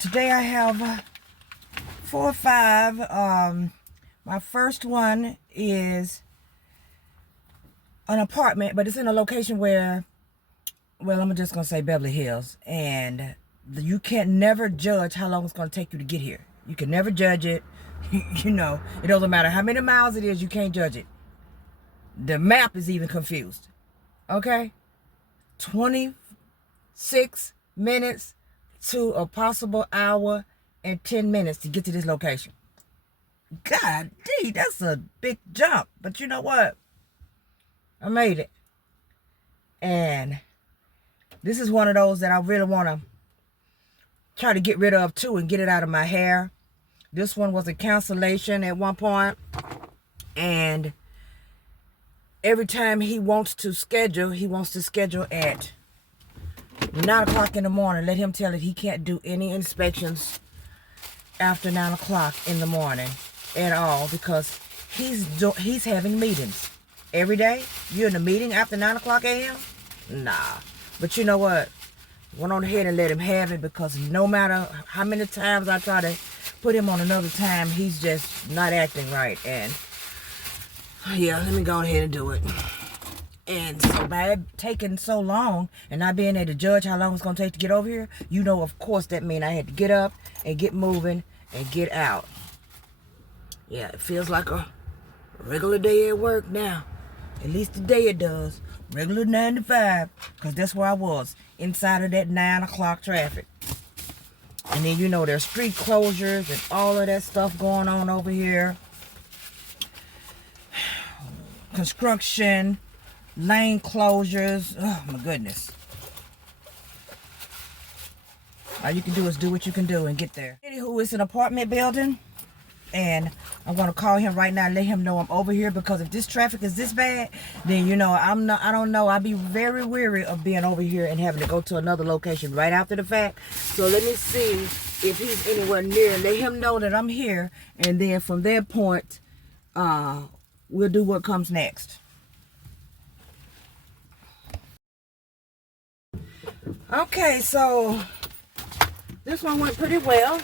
Today I have 4 or 5. My first one is an apartment, but it's in a location where, well, I'm just going to say Beverly Hills. And you can't never judge how long it's going to take you to get here. You can never judge it. You know, it doesn't matter how many miles it is, you can't judge it. The map is even confused. Okay? 26 minutes to a possible hour and 10 minutes to get to this location. God dang, that's a big jump. But you know what? I made it. And this is one of those that I really want to try to get rid of too and get it out of my hair. This one was a cancellation at one point. And every time he wants to schedule at 9 o'clock in the morning. Let him tell it he can't do any inspections after 9 o'clock in the morning at all, because he's having meetings every day. You're in a meeting after 9 o'clock a.m.? Nah. But you know what? Went on ahead and let him have it, because no matter how many times I try to put him on another time, he's just not acting right. And yeah, let me go ahead and do it. And so by it taking so long and not being able to judge how long it's going to take to get over here, you know, of course, that means I had to get up and get moving and get out. Yeah, it feels like a regular day at work now. At least today it does. Regular 9 to 5, because that's where I was, inside of that 9 o'clock traffic. And then, you know, there's street closures and all of that stuff going on over here. Construction, lane closures. Oh my goodness. All you can do is do what you can do and get there. Anywho, it's an apartment building, and I'm gonna call him right now and let him know I'm over here, because if this traffic is this bad, then you know I don't know, I'll be very weary of being over here and having to go to another location right after the fact. So let me see if he's anywhere near and let him know that I'm here, and then from that point we'll do what comes next. Okay, so this one went pretty well.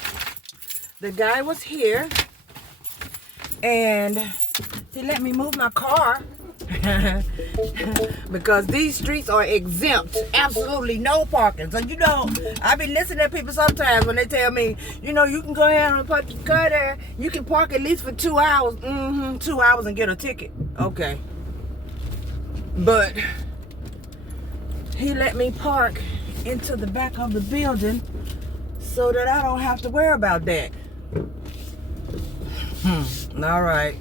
The guy was here and he let me move my car because these streets are exempt. Absolutely no parking. So, you know, I be listening to people sometimes when they tell me, you know, you can go ahead and park your car there. You can park at least for 2 hours. 2 hours and get a ticket. Okay. But he let me park into the back of the building so that I don't have to worry about that. All right.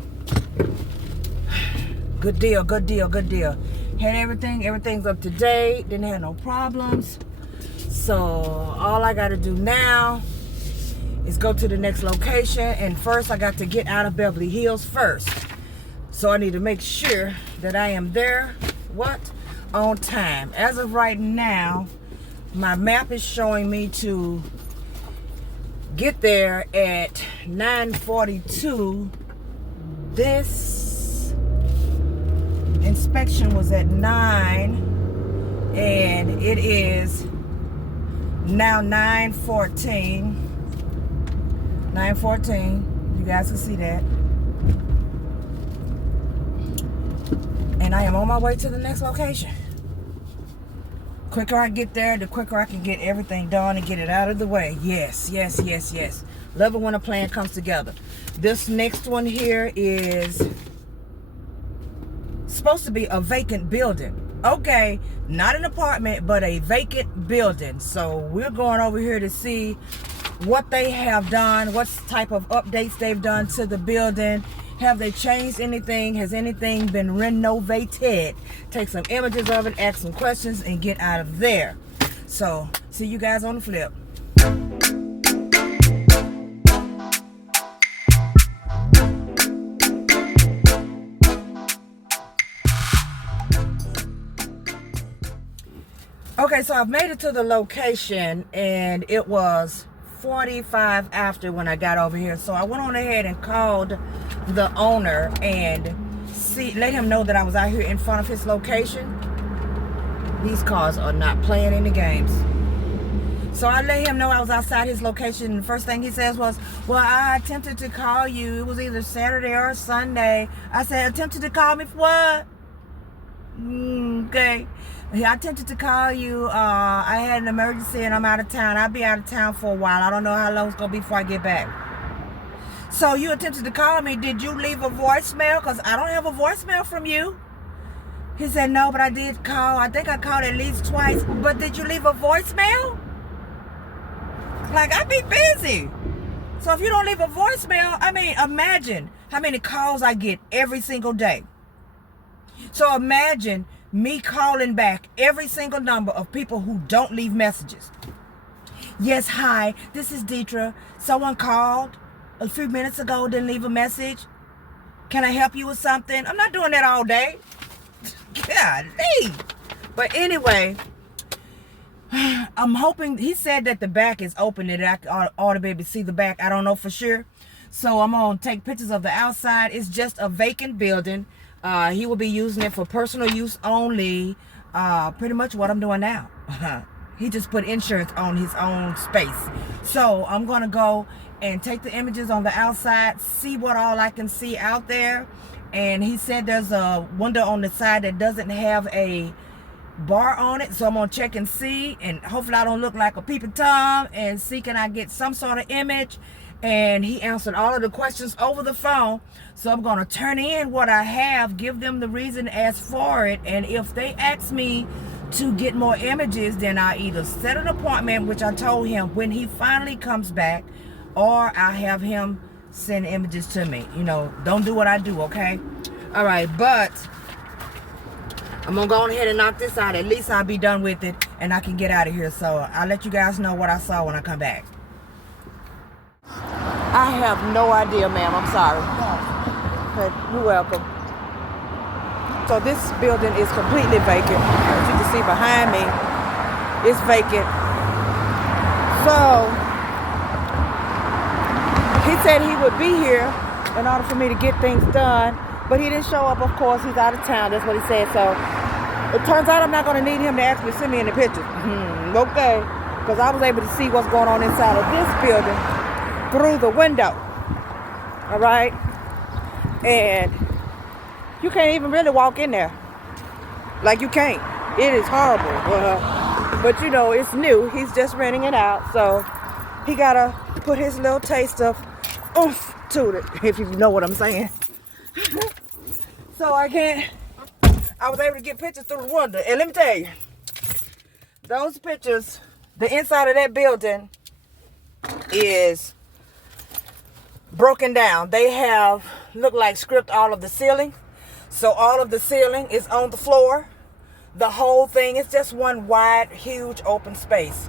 Good deal, good deal, good deal. Had everything's up to date. Didn't have no problems. So all I got to do now is go to the next location. And first I got to get out of Beverly Hills first. So I need to make sure that I am there, on time. As of right now, my map is showing me to get there at 9:42. This inspection was at 9, and it is now 9:14. 9:14. You guys can see that. And I am on my way to the next location. Quicker I get there, the quicker I can get everything done and get it out of the way. Yes, yes, yes, yes. Love it when a plan comes together. This next one here is supposed to be a vacant building. Okay, not an apartment, but a vacant building. So we're going over here to see what they have done, what type of updates they've done to the building. Have they changed anything? Has anything been renovated? Take some images of it, ask some questions, and get out of there. So, see you guys on the flip. Okay, so I've made it to the location, and it was 45 after when I got over here. So I went on ahead and called the owner and let him know that I was out here in front of his location. These cars are not playing any games. So I let him know I was outside his location. And the first thing he says was, well, I attempted to call you. It was either Saturday or Sunday. I said, attempted to call me for what? Okay. I attempted to call you. I had an emergency and I'm out of town. I'll be out of town for a while. I don't know how long it's going to be before I get back. So you attempted to call me. Did you leave a voicemail? Because I don't have a voicemail from you. He said, no, but I did call. I think I called at least twice. But did you leave a voicemail? Like, I be busy. So if you don't leave a voicemail, I mean, imagine how many calls I get every single day. So imagine me calling back every single number of people who don't leave messages. Yes, hi, this is Deetra. Someone called a few minutes ago, didn't leave a message. Can I help you with something? I'm not doing that all day. Golly. But anyway, I'm hoping, he said that the back is open, that I ought to be able to see the back. I don't know for sure. So I'm going to take pictures of the outside. It's just a vacant building. He will be using it for personal use only. Pretty much what I'm doing now. He just put insurance on his own space. So I'm going to go and take the images on the outside, see what all I can see out there. And he said there's a window on the side that doesn't have a bar on it. So I'm going to check and see. And hopefully I don't look like a peeping Tom. And see, can I get some sort of image? And he answered all of the questions over the phone. So I'm going to turn in what I have, give them the reason, ask for it. And if they ask me to get more images, then I either set an appointment, which I told him when he finally comes back, or I have him send images to me. You know, don't do what I do, okay? All right, but I'm going to go ahead and knock this out. At least I'll be done with it and I can get out of here. So I'll let you guys know what I saw when I come back. I have no idea, ma'am. I'm sorry. Okay, you're welcome. So this building is completely vacant. As you can see behind me, it's vacant. So he said he would be here in order for me to get things done, but he didn't show up. Of course, he's out of town. That's what he said. So it turns out I'm not going to need him to actually send me any pictures. Okay, because I was able to see what's going on inside of this building through the window. All right, and you can't even really walk in there. Like, you can't. It is horrible. But you know, it's new. He's just renting it out, so he gotta put his little taste of oomph to it, if you know what I'm saying. So I was able to get pictures through the window. And let me tell you, those pictures, the inside of that building is broken down. They have look like script all of the ceiling. So all of the ceiling is on the floor. The whole thing is just one wide, huge open space.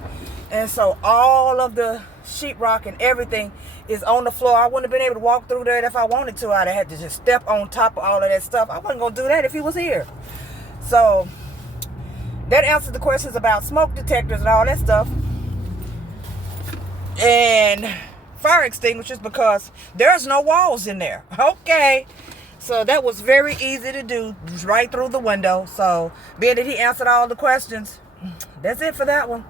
And so all of the sheetrock and everything is on the floor. I wouldn't have been able to walk through there if I wanted to. I'd have had to just step on top of all of that stuff. I wasn't going to do that if he was here. So that answers the questions about smoke detectors and all that stuff. And fire extinguishers, because there's no walls in there. Okay. So that was very easy to do, right through the window. So being that he answered all the questions, that's it for that one.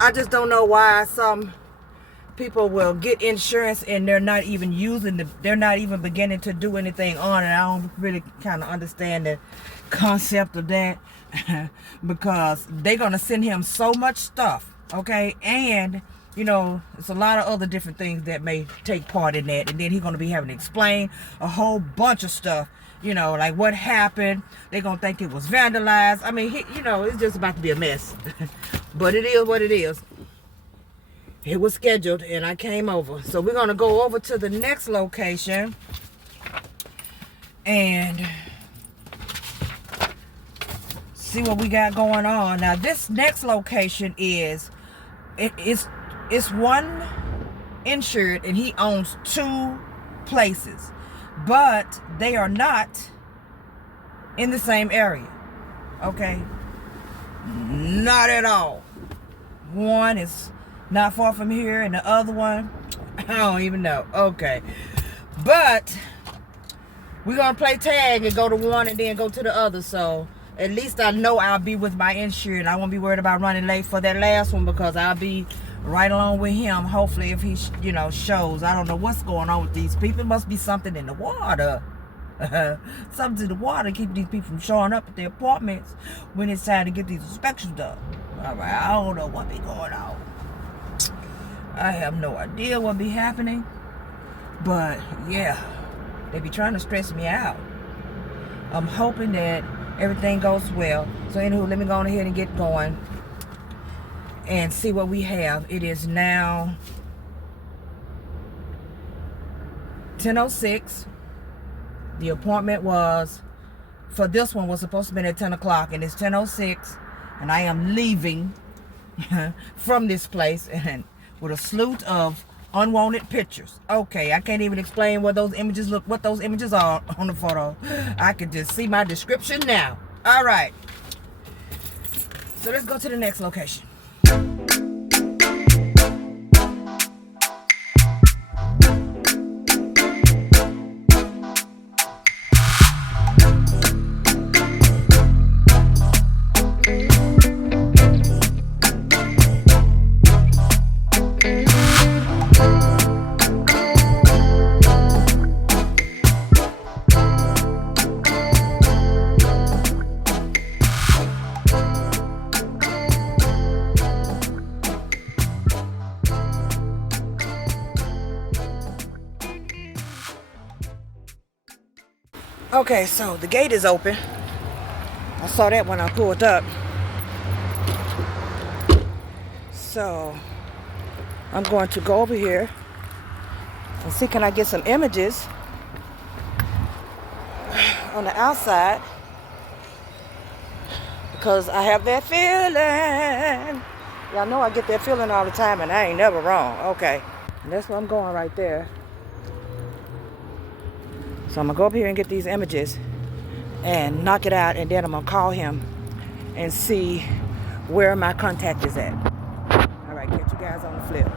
I just don't know why some people will get insurance and they're not even they're not even beginning to do anything on it. I don't really kind of understand the concept of that because they're going to send him so much stuff, okay? And you know, it's a lot of other different things that may take part in that. And then he's going to be having to explain a whole bunch of stuff, you know, like what happened. They're going to think it was vandalized. I mean, you know, it's just about to be a mess. But it is what it is. It was scheduled and I came over. So we're going to go over to the next location. And see what we got going on. Now, this next location it's one insured and he owns 2 places, but they are not in the same area. Okay, not at all. One is not far from here and the other one, I don't even know. Okay, but we're gonna play tag and go to one and then go to the other. So At least I know I'll be with my insurance. I won't be worried about running late for that last one because I'll be right along with him. Hopefully, if he, shows. I don't know what's going on with these people. It must be something in the water. Something in the water to keep these people from showing up at their apartments when it's time to get these inspections done. All right, I don't know what be going on. I have no idea what be happening. But yeah, they be trying to stress me out. I'm hoping that everything goes well. So anywho, let me go on ahead and get going and see what we have. It is now 10:06. The appointment for this one was supposed to be at 10 o'clock, and it's 10:06, and I am leaving from this place and with a slew of unwanted pictures. Okay, I can't even explain what those images are on the photo. I can just see my description now. All right, so let's go to the next location. Okay, so the gate is open. I saw that when I pulled up. So I'm going to go over here and see, can I get some images on the outside, because I have that feeling. Y'all know I get that feeling all the time, and I ain't never wrong. Okay, and that's where I'm going right there. So I'm gonna go up here and get these images and knock it out, and then I'm gonna call him and see where my contact is at. All right, catch you guys on the flip.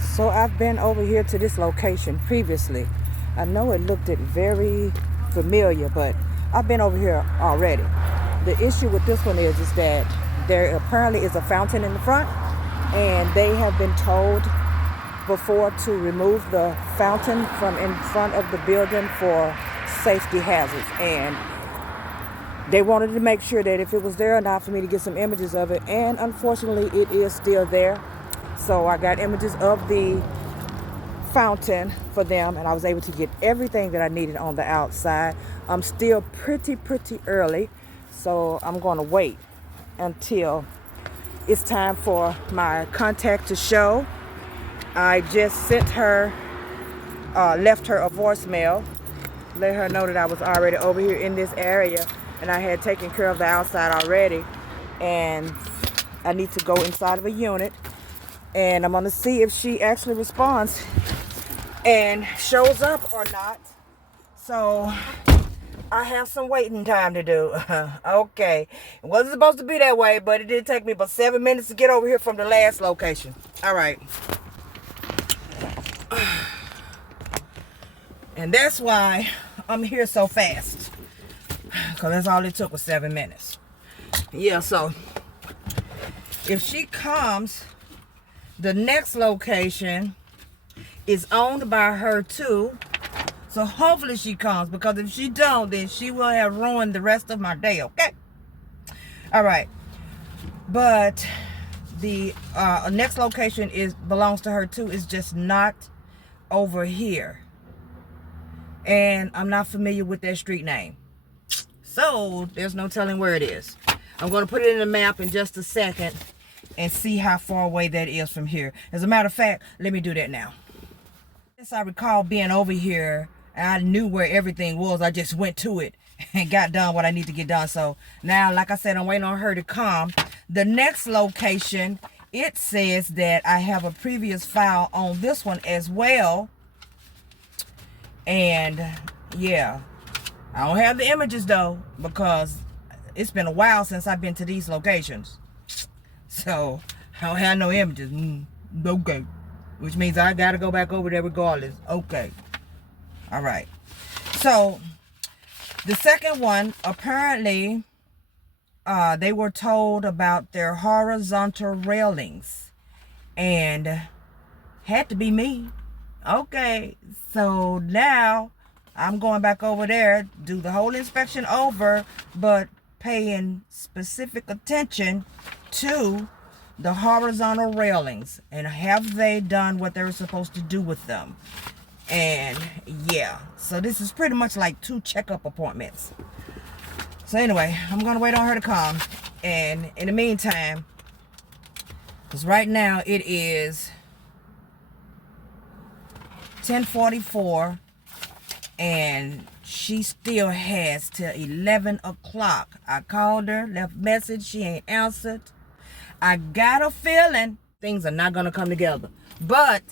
So I've been over here to this location previously. I know it looked very familiar, but I've been over here already. The issue with this one is that there apparently is a fountain in the front, and they have been told before to remove the fountain from in front of the building for safety hazards, and they wanted to make sure that if it was there or not for me to get some images of it, and unfortunately it is still there. So I got images of the fountain for them, and I was able to get everything that I needed on the outside. I'm still pretty early, so I'm going to wait until it's time for my contact to show. I just sent her, left her a voicemail, let her know that I was already over here in this area and I had taken care of the outside already, and I need to go inside of a unit, and I'm going to see if she actually responds and shows up or not. So I have some waiting time to do. Okay, it wasn't supposed to be that way, but it did take me about 7 minutes to get over here from the last location. All right. And that's why I'm here so fast, because that's all it took was 7 minutes. Yeah, so if she comes, the next location is owned by her too. So hopefully she comes, because if she don't, then she will have ruined the rest of my day, okay? All right. But the next location belongs to her too. It's just not over here. And I'm not familiar with that street name, so there's no telling where it is. I'm going to put it in the map in just a second and see how far away that is from here. As a matter of fact, let me do that now. Since I recall being over here, I knew where everything was. I just went to it and got done what I need to get done. So now, like I said, I'm waiting on her to come. The next location, it says that I have a previous file on this one as well. And yeah, I don't have the images though, because it's been a while since I've been to these locations. So I don't have no images. Okay. Which means I gotta go back over there regardless. Okay. All right. So The second one, apparently, they were told about their horizontal railings, and had to be me. Okay, so now I'm going back over there, do the whole inspection over, but paying specific attention to the horizontal railings and have they done what they were supposed to do with them. And yeah, so this is pretty much like 2 checkup appointments. So anyway, I'm gonna wait on her to come, and in the meantime, because right now it is 10:44 and she still has till 11 o'clock. I called her, left message, she ain't answered. I got a feeling things are not gonna come together. But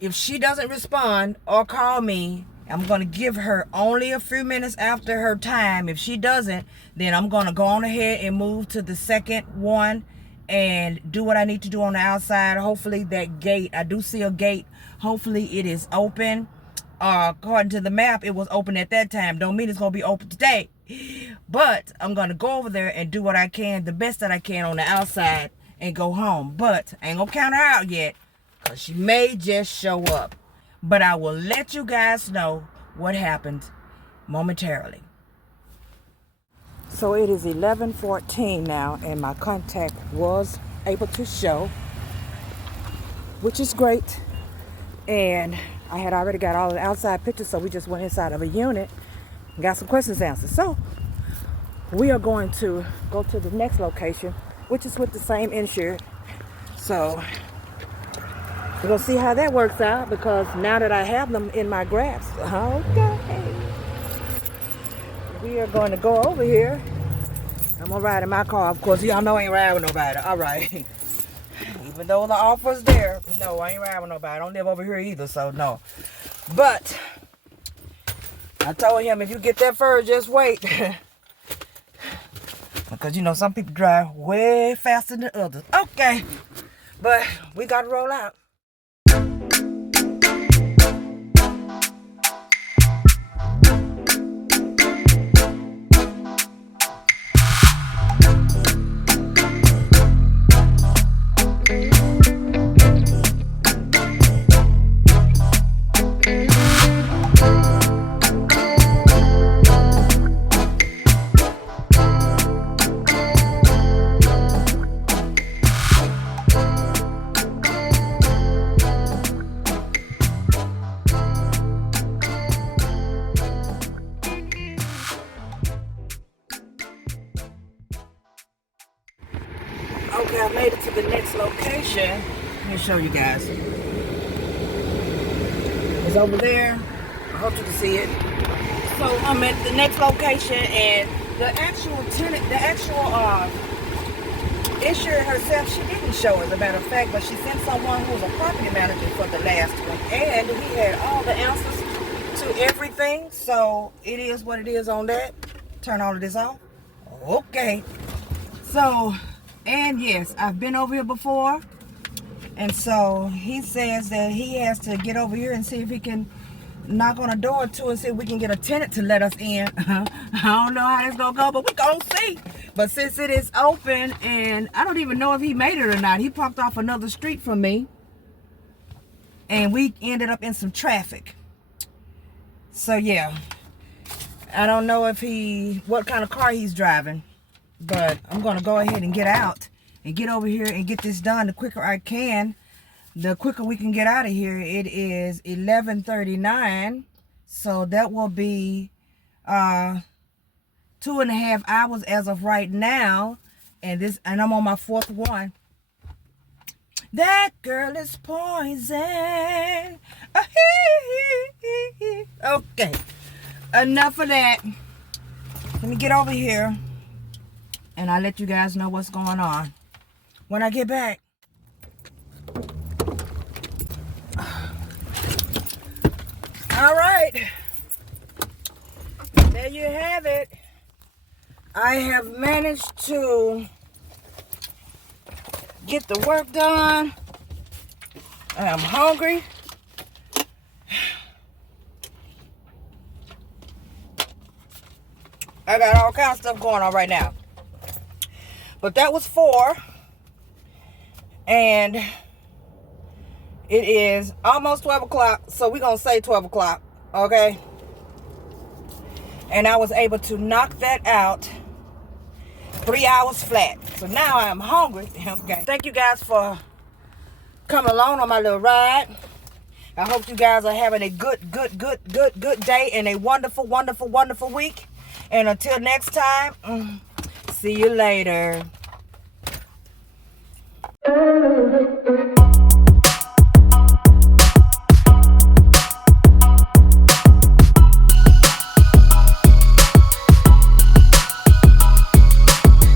if she doesn't respond or call me, I'm gonna give her only a few minutes after her time. If she doesn't, then I'm gonna go on ahead and move to the second one and do what I need to do on the outside. Hopefully that gate, I do see a gate, hopefully it is open. According to the map, it was open at that time. Don't mean it's gonna be open today, but I'm gonna go over there and do what I can, the best that I can on the outside, and go home. But I ain't gonna count her out yet, because she may just show up. But I will let you guys know what happened momentarily. So it is 11:14 now, and my contact was able to show, which is great. And I had already got all the outside pictures, so we just went inside of a unit and got some questions answered. So we are going to go to the next location, which is with the same insured. So we're going to see how that works out, because now that I have them in my grasp. Okay. We are going to go over here. I'm going to ride in my car. Of course, y'all know I ain't riding with nobody. All right. Even though the offer's there, no, I ain't riding with nobody. I don't live over here either, so no. But I told him, if you get that fur, just wait. Because, you know, some people drive way faster than others. Okay. But we got to roll out. Okay, I made it to the next location. Let me show you guys. It's over there. I hope you can see it. So I'm at the next location, and the actual tenant, the actual insured herself, she didn't show, as a matter of fact, but she sent someone who was a property manager for the last one, and he had all the answers to everything. So it is what it is on that. Turn all of this off. Okay. So, and yes, I've been over here before, and so he says that he has to get over here and see if he can knock on a door too and see if we can get a tenant to let us in. I don't know how it's gonna go, but we're gonna see. But since it is open, and I don't even know if he made it or not. He parked off another street from me, and we ended up in some traffic. So yeah, I don't know if what kind of car he's driving, but I'm gonna go ahead and get out and get over here and get this done. The quicker I can, the quicker we can get out of here. It is 11:39, so that will be 2.5 hours as of right now, and I'm on my 4th one. That girl is poison. Okay, enough of that. Let me get over here, and I'll let you guys know what's going on when I get back. All right, there you have it. I have managed to get the work done. I am hungry. I got all kinds of stuff going on right now. But that was 4. And it is almost 12 o'clock. So we're going to say 12 o'clock. Okay. And I was able to knock that out 3 hours flat. So now I am hungry. Okay. Thank you guys for coming along on my little ride. I hope you guys are having a good day and a wonderful, wonderful, wonderful week. And until next time, see you later.